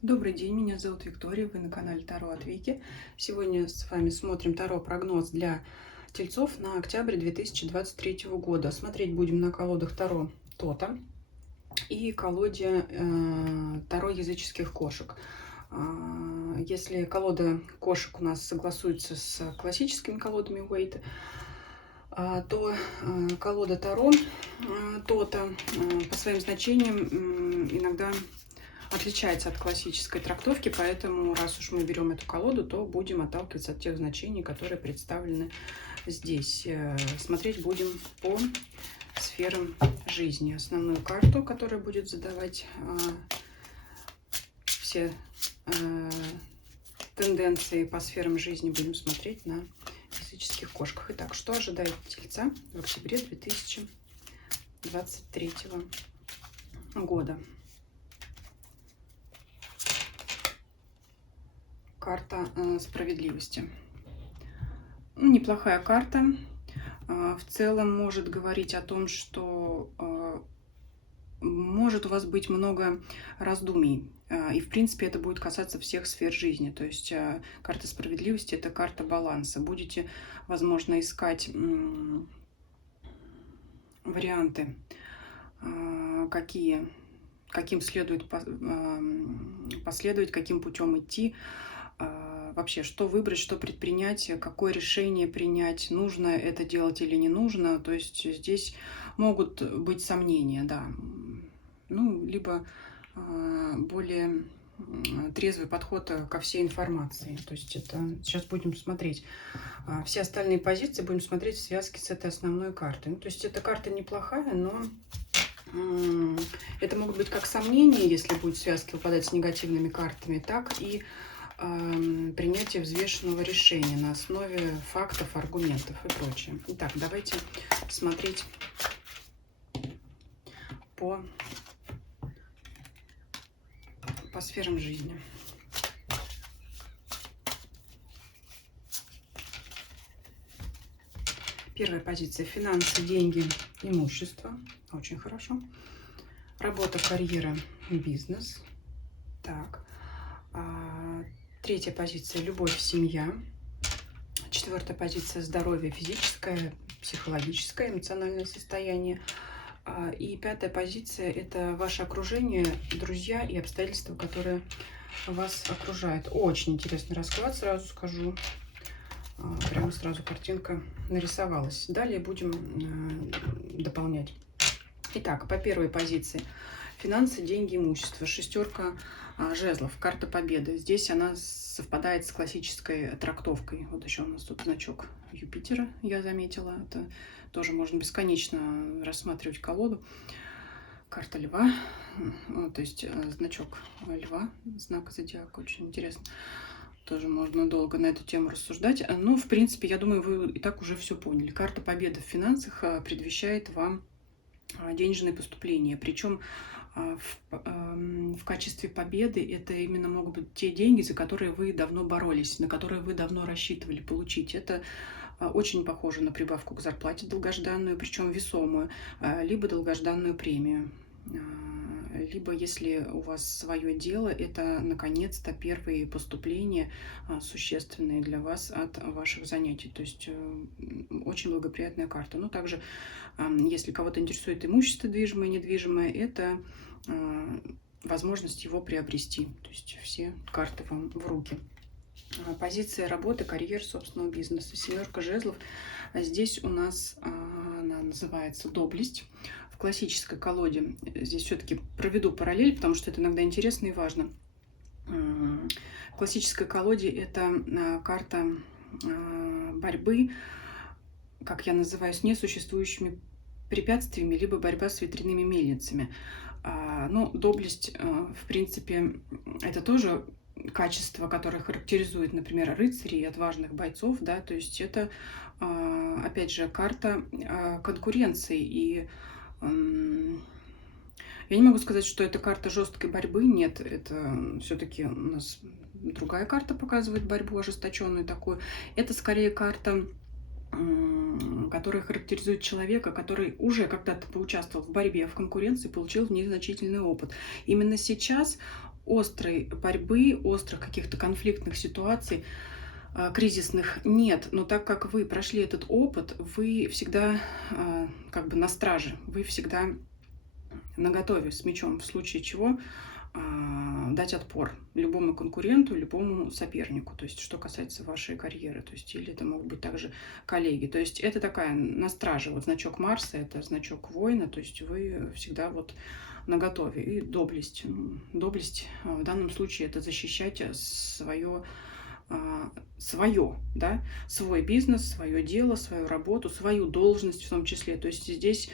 Добрый день, меня зовут Виктория, вы на канале Таро от Вики. Сегодня с вами смотрим Таро-прогноз для тельцов на октябрь 2023 года. Смотреть будем на колодах Таро Тота и колоде Таро языческих кошек. Если колода кошек у нас согласуется с классическими колодами Уэйта, то колода Таро Тота по своим значениям иногда отличается от классической трактовки, поэтому раз уж мы берем эту колоду, то будем отталкиваться от тех значений, которые представлены здесь. Смотреть будем по сферам жизни. Основную карту, которая будет задавать все тенденции по сферам жизни, будем смотреть на языческих кошках. Итак, что ожидает тельца в октябре 2023 года? Карта справедливости. Неплохая карта. В целом может говорить о том, что может у вас быть много раздумий. И, в принципе, это будет касаться всех сфер жизни. То есть карта справедливости – это карта баланса. Будете, возможно, искать варианты, каким следует последовать, каким путем идти. Вообще, что выбрать, что предпринять, какое решение принять, нужно это делать или не нужно. То есть здесь могут быть сомнения, да. Ну, либо более трезвый подход ко всей информации. То есть это сейчас будем смотреть. Все остальные позиции будем смотреть в связке с этой основной картой. Ну, то есть эта карта неплохая, но это могут быть как сомнения, если будет в связке выпадать с негативными картами, так и принятие взвешенного решения на основе фактов, аргументов и прочее. Итак, давайте смотреть по сферам жизни. Первая позиция – финансы, деньги, имущество. Очень хорошо. Работа, карьера, бизнес. Так. Третья позиция – любовь, семья. Четвертая позиция – здоровье, физическое, психологическое, эмоциональное состояние. И пятая позиция – это ваше окружение, друзья и обстоятельства, которые вас окружают. Очень интересный расклад, сразу скажу. Прямо сразу картинка нарисовалась. Далее будем дополнять. Итак, по первой позиции. Финансы, деньги, имущество. Шестерка жезлов, карта победы. Здесь она совпадает с классической трактовкой. Вот еще у нас тут значок Юпитера, я заметила. Это тоже можно бесконечно рассматривать колоду. Карта льва, то есть значок льва, знак зодиака, очень интересно. Тоже можно долго на эту тему рассуждать. Но, в принципе, я думаю, вы и так уже все поняли. Карта победы в финансах предвещает вам денежные поступления. Причем в качестве победы это именно могут быть те деньги, за которые вы давно боролись, на которые вы давно рассчитывали получить. Это очень похоже на прибавку к зарплате долгожданную, причем весомую, либо долгожданную премию. Либо, если у вас свое дело, это наконец-то первые поступления существенные для вас от ваших занятий. То есть очень благоприятная карта. Но также, если кого-то интересует имущество движимое, недвижимое, это возможность его приобрести. То есть все карты вам в руки. Позиция работы, карьеры, собственного бизнеса. Семерка жезлов. Здесь у нас она называется доблесть. В классической колоде здесь все-таки проведу параллель, потому что это иногда интересно и важно. В классической колоде это карта борьбы, как я называю, с несуществующими препятствиями, либо борьба с ветряными мельницами. Ну, доблесть, в принципе, это тоже качество, которое характеризует, например, рыцарей и отважных бойцов, да, то есть это, опять же, карта конкуренции. И я не могу сказать, что это карта жесткой борьбы, нет, это все-таки у нас другая карта показывает борьбу ожесточенную такую. Это скорее карта, которая характеризует человека, который уже когда-то поучаствовал в борьбе, в конкуренции, получил в ней значительный опыт. Именно сейчас острой борьбы, острых каких-то конфликтных ситуаций, кризисных нет. Но так как вы прошли этот опыт, вы всегда как бы на страже, вы всегда наготове с мечом, в случае чего дать отпор любому конкуренту, любому сопернику. То есть, что касается вашей карьеры, то есть, или это могут быть также коллеги. То есть, это такая на страже. Вот значок Марса, это значок воина, то есть, вы всегда вот наготове. И доблесть. Доблесть в данном случае это защищать свое, да, свой бизнес, свое дело, свою работу, свою должность в том числе. То есть здесь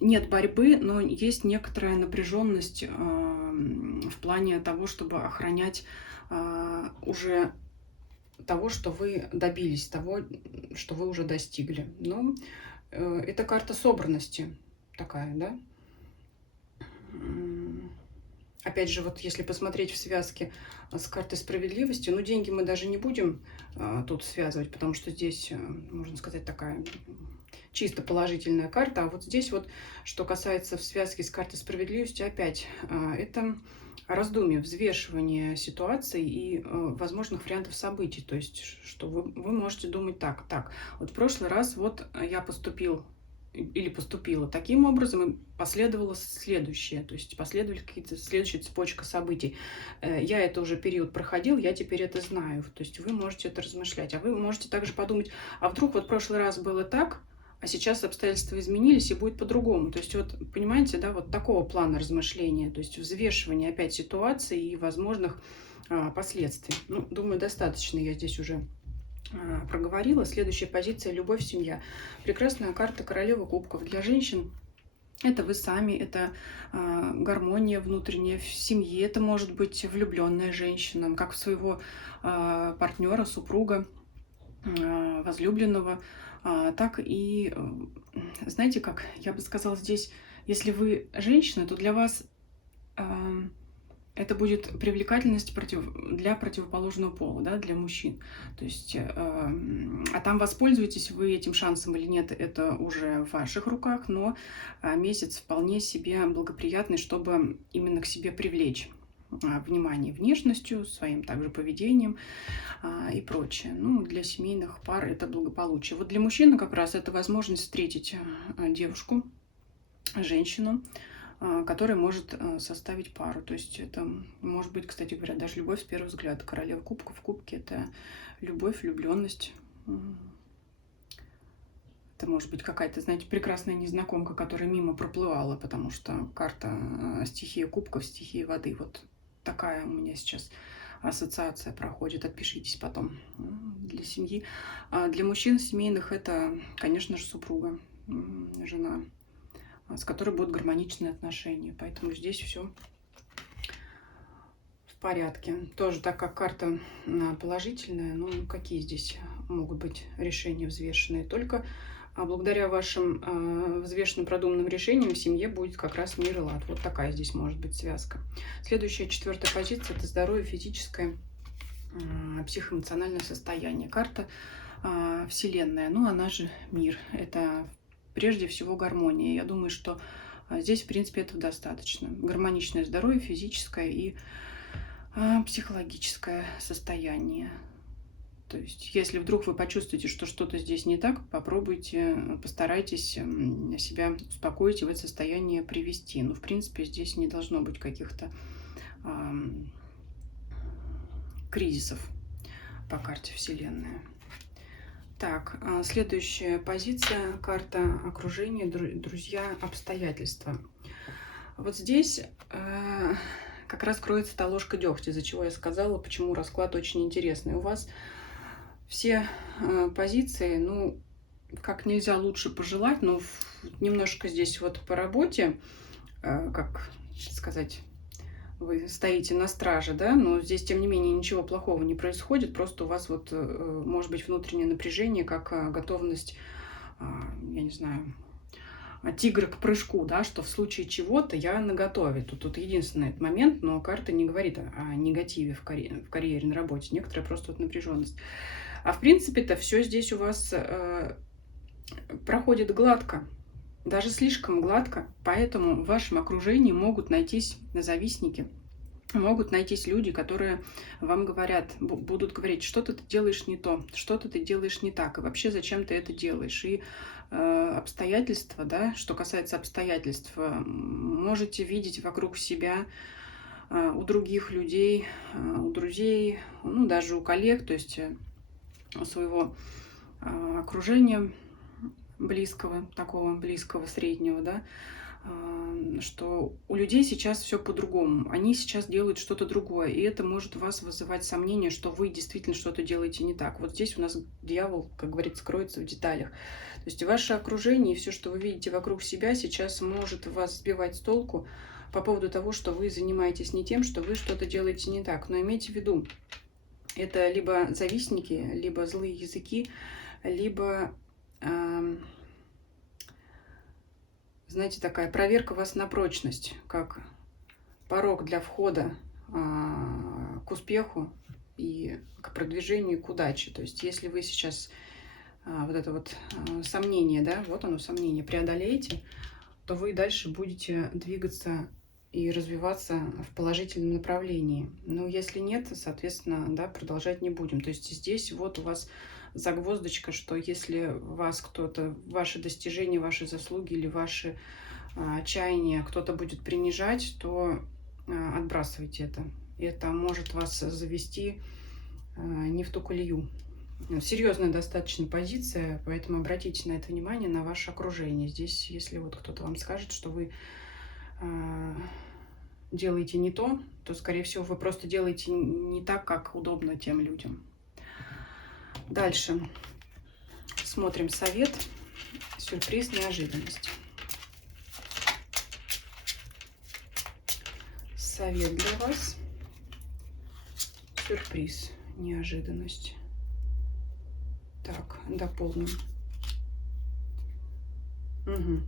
нет борьбы, но есть некоторая напряженность в плане того, чтобы охранять уже того, что вы добились, того, что вы уже достигли. Но это карта собранности такая, да. Опять же, вот если посмотреть в связке с картой справедливости, ну, деньги мы даже не будем тут связывать, потому что здесь, можно сказать, такая чисто положительная карта. А вот здесь вот, что касается в связке с картой справедливости, опять это раздумье, взвешивание ситуаций и возможных вариантов событий. То есть, что вы можете думать так, вот в прошлый раз вот я поступил или поступила таким образом, и последовало следующее, то есть последовали какие-то следующая цепочка событий. Я это уже период проходил, я теперь это знаю, то есть вы можете это размышлять, а вы можете также подумать, а вдруг вот в прошлый раз было так, а сейчас обстоятельства изменились и будет по-другому. То есть вот, понимаете, да, вот такого плана размышления, то есть взвешивание опять ситуации и возможных последствий. Ну, думаю, достаточно я здесь уже проговорила. Следующая позиция — любовь, семья. Прекрасная карта королевы кубков. Для женщин это вы сами, это гармония внутренняя в семье, это может быть влюбленная женщина, как в своего партнера, супруга, возлюбленного, так и, знаете как, я бы сказала здесь, если вы женщина, то для вас это будет привлекательность для противоположного пола, да, для мужчин. То есть, а там воспользуетесь вы этим шансом или нет, это уже в ваших руках, но месяц вполне себе благоприятный, чтобы именно к себе привлечь внимание внешностью, своим также поведением и прочее. Ну, для семейных пар это благополучие. Вот для мужчины как раз это возможность встретить девушку, женщину, которая может составить пару. То есть это может быть, кстати говоря, даже любовь с первого взгляда. Королева кубков. Кубки — это любовь, влюбленность. Это может быть какая-то, знаете, прекрасная незнакомка, которая мимо проплывала, потому что карта стихия кубков, стихия воды. Вот такая у меня сейчас ассоциация проходит. Отпишитесь потом. Для семьи. А для мужчин семейных это, конечно же, супруга, жена, с которой будут гармоничные отношения. Поэтому здесь все в порядке. Тоже так как карта положительная, ну какие здесь могут быть решения взвешенные? Только благодаря вашим взвешенным продуманным решениям в семье будет как раз мир и лад. Вот такая здесь может быть связка. Следующая, четвертая позиция — это здоровье физическое, психоэмоциональное состояние. Карта Вселенная, ну она же мир. Это прежде всего гармония. Я думаю, что здесь, в принципе, этого достаточно. Гармоничное здоровье, физическое и психологическое состояние. То есть, если вдруг вы почувствуете, что что-то здесь не так, попробуйте, постарайтесь себя успокоить и в это состояние привести. Но, в принципе, здесь не должно быть каких-то кризисов по карте Вселенная. Так, следующая позиция — карта окружения, друзья, обстоятельства. Вот здесь как раз кроется та ложка дегтя, из-за чего я сказала, почему расклад очень интересный. У вас все позиции, ну, как нельзя лучше пожелать, но немножко здесь вот по работе, как сказать, вы стоите на страже, да, но здесь, тем не менее, ничего плохого не происходит, просто у вас вот, может быть, внутреннее напряжение, как готовность, я не знаю, тигра к прыжку, да, что в случае чего-то я наготове. Тут единственный момент, но карта не говорит о негативе в карьере, на работе, некоторая просто вот напряженность. А в принципе-то все здесь у вас проходит гладко, даже слишком гладко, поэтому в вашем окружении могут найтись завистники, Могут найтись люди, которые вам говорят, будут говорить, что-то ты делаешь не то, что-то ты делаешь не так, и вообще зачем ты это делаешь. И обстоятельства, да, что касается обстоятельств, можете видеть вокруг себя, у других людей, у друзей, ну, даже у коллег, то есть у своего окружения близкого, такого близкого, среднего, да, что у людей сейчас все по-другому. Они сейчас делают что-то другое, и это может у вас вызывать сомнение, что вы действительно что-то делаете не так. Вот здесь у нас дьявол, как говорится, кроется в деталях. То есть ваше окружение и все, что вы видите вокруг себя, сейчас может вас сбивать с толку по поводу того, что вы занимаетесь не тем, что вы что-то делаете не так. Но имейте в виду, это либо завистники, либо злые языки, либо знаете, такая проверка вас на прочность, как порог для входа к успеху и к продвижению, к удаче. То есть, если вы сейчас вот это вот сомнение, да, вот оно сомнение, преодолеете, то вы дальше будете двигаться и развиваться в положительном направлении. Но если нет, соответственно, да, продолжать не будем. То есть здесь вот у вас загвоздочка, что если вас кто-то, ваши достижения, ваши заслуги или ваши чаяния кто-то будет принижать, то отбрасывайте это. Это может вас завести не в ту колею. Серьезная достаточно позиция, поэтому обратите на это внимание, на ваше окружение. Здесь, если вот кто-то вам скажет, что вы делаете не то, то, скорее всего, вы просто делаете не так, как удобно тем людям. Дальше смотрим совет, сюрприз, неожиданность. Совет для вас, сюрприз, неожиданность. Так, дополним. Угу.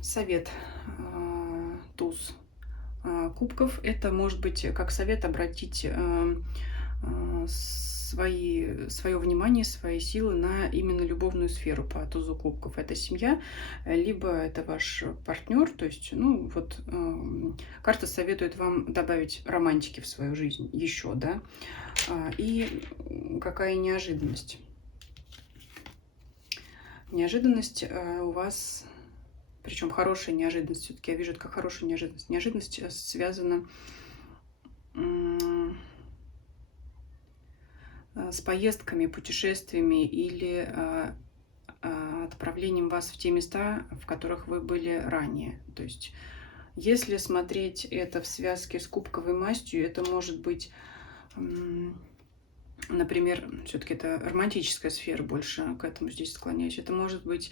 Совет, туз кубков. Это может быть как совет обратить свое внимание, свои силы на именно любовную сферу по тузу кубков. Это семья, либо это ваш партнер. То есть, ну вот, карта советует вам добавить романтики в свою жизнь еще, да. И какая неожиданность. Неожиданность у вас, причем хорошая неожиданность, все-таки я вижу это как хорошая неожиданность. Неожиданность связана с поездками, путешествиями или отправлением вас в те места, в которых вы были ранее. То есть, если смотреть это в связке с кубковой мастью, это может быть, например, все-таки это романтическая сфера, больше к этому здесь склоняюсь. Это может быть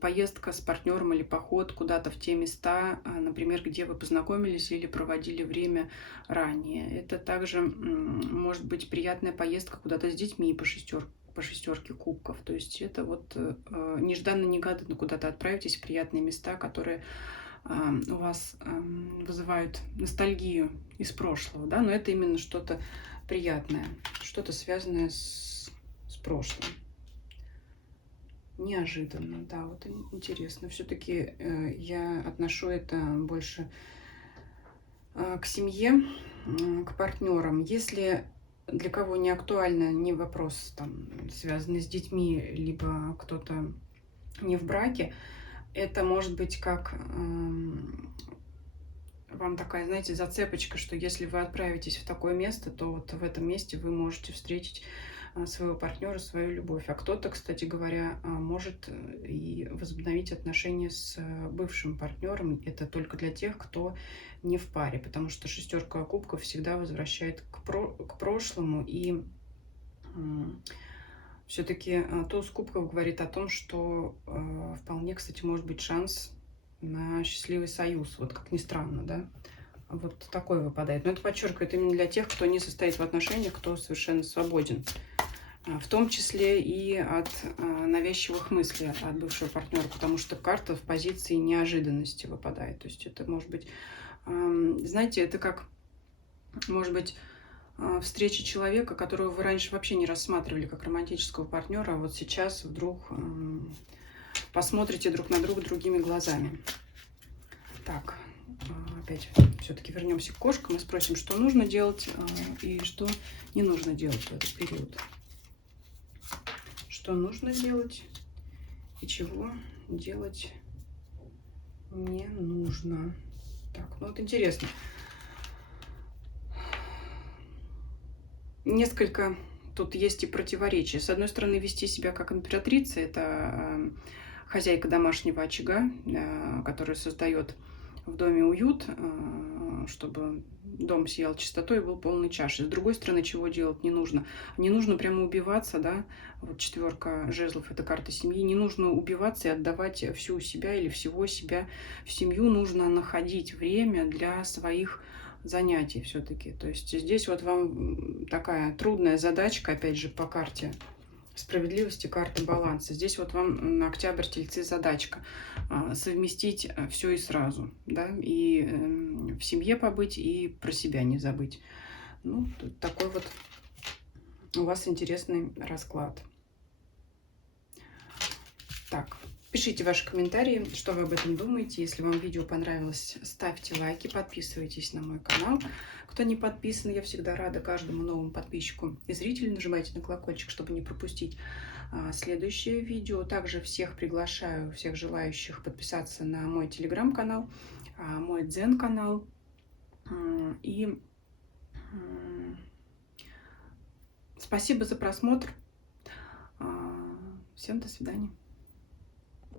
поездка с партнером или поход куда-то в те места, например, где вы познакомились или проводили время ранее. Это также может быть приятная поездка куда-то с детьми по шестерке кубков. То есть это вот нежданно-негаданно куда-то отправитесь в приятные места, которые у вас вызывают ностальгию из прошлого, да, но это именно что-то приятное, что-то связанное с прошлым. Неожиданно, да, вот интересно. Все-таки я отношу это больше к семье, к партнерам. Если для кого не актуально, не вопрос там связанный с детьми, либо кто-то не в браке, это может быть как вам такая, знаете, зацепочка, что если вы отправитесь в такое место, то вот в этом месте вы можете встретить своего партнера, свою любовь. А кто-то, кстати говоря, может и возобновить отношения с бывшим партнером. Это только для тех, кто не в паре, потому что шестерка кубков всегда возвращает к прошлому. И все-таки туз кубков говорит о том, что вполне, кстати, может быть шанс на счастливый союз. Вот как ни странно, да? Вот такой выпадает. Но это подчеркивает именно для тех, кто не состоит в отношениях, кто совершенно свободен. В том числе и от навязчивых мыслей от бывшего партнера, потому что карта в позиции неожиданности выпадает. То есть это может быть, знаете, это как, может быть, встреча человека, которого вы раньше вообще не рассматривали как романтического партнера, а вот сейчас вдруг посмотрите друг на друга другими глазами. Так, опять все-таки вернемся к кошкам и спросим, что нужно делать и что не нужно делать в этот период. Что нужно делать и чего делать не нужно. Так, ну вот интересно. Несколько тут есть и противоречия. С одной стороны, вести себя как императрица — это хозяйка домашнего очага, которая создает в доме уют, чтобы дом сиял чистотой и был полной чашей. С другой стороны, чего делать не нужно? Не нужно прямо убиваться, да? Вот четверка жезлов — это карта семьи. Не нужно убиваться и отдавать всю себя или всего себя в семью. Нужно находить время для своих занятий все-таки. То есть здесь вот вам такая трудная задачка, опять же, по карте справедливости, карты баланса. Здесь вот вам на октябрь тельцы задачка совместить все и сразу, да, и в семье побыть, и про себя не забыть. Ну, тут такой вот у вас интересный расклад. Так, пишите ваши комментарии, что вы об этом думаете. Если вам видео понравилось, ставьте лайки, подписывайтесь на мой канал. Кто не подписан, я всегда рада каждому новому подписчику и зрителю. Нажимайте на колокольчик, чтобы не пропустить следующее видео. Также всех приглашаю, всех желающих подписаться на мой телеграм-канал, мой дзен-канал. И спасибо за просмотр. Всем до свидания.